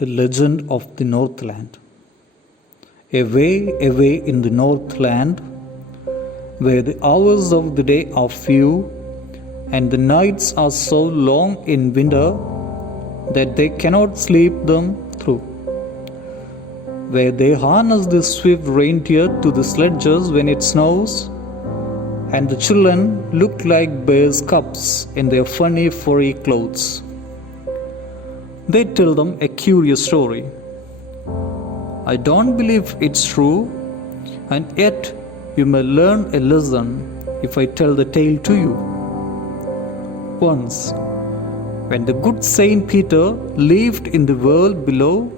A legend of the Northland. Away, away in the Northland, where the hours of the day are few and the nights are so long in winter that they cannot sleep them through, where they harness the swift reindeer to the sledges when it snows, and the children look like bears' cubs in their funny furry clothes. They tell them a curious story. I don't believe it's true, and yet you may learn a lesson if I tell the tale to you. Once, when the good Saint Peter lived in the world below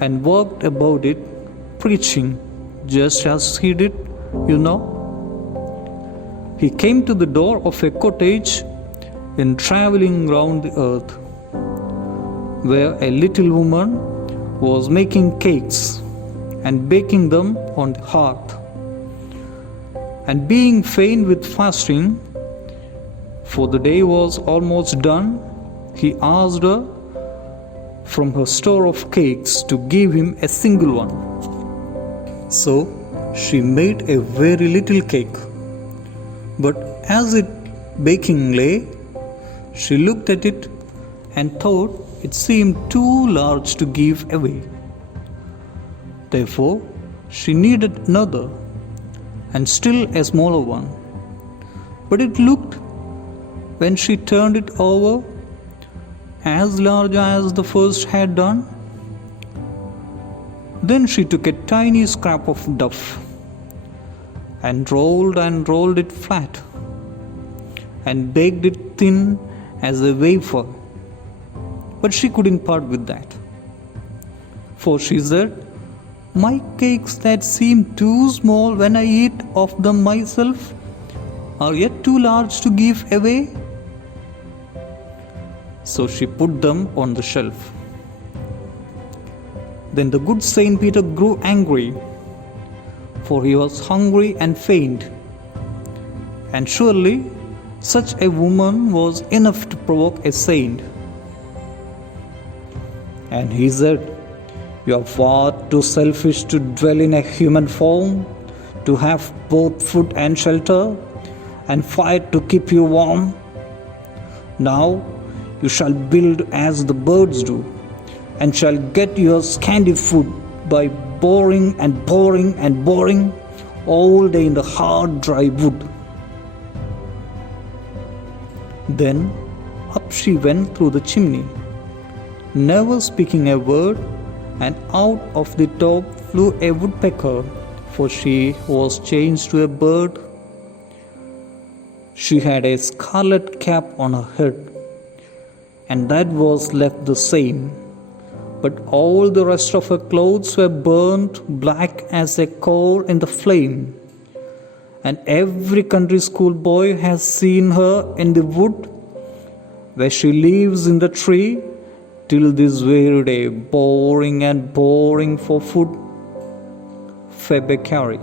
and walked about it, preaching just as he did, he came to the door of a cottage in traveling round the earth, where a little woman was making cakes and baking them on the hearth. And being faint with fasting, for the day was almost done, he asked her from her store of cakes to give him a single one. So she made a very little cake. But as it baking lay, she looked at it and thought it seemed too large to give away. Therefore, she needed another, and still a smaller one. But it looked, when she turned it over, as large as the first had done. Then she took a tiny scrap of duff and rolled it flat and baked it thin as a wafer. But she couldn't part with that. For she said, "My cakes that seem too small when I eat of them myself are yet too large to give away." So she put them on the shelf. Then the good Saint Peter grew angry, for he was hungry and faint. And surely such a woman was enough to provoke a saint. And he said, "You are far too selfish to dwell in a human form, to have both food and shelter, and fire to keep you warm. Now you shall build as the birds do, and shall get your scanty food by boring and boring and boring all day in the hard, dry wood." Then up she went through the chimney, never speaking a word, and out of the top flew a woodpecker, for she was changed to a bird. She had a scarlet cap on her head, and that was left the same, but all the rest of her clothes were burnt black as a coal in the flame. And every country school boy has seen her in the wood, where she lives in the tree till this very day, boring and boring for food. Phoebe, Cary.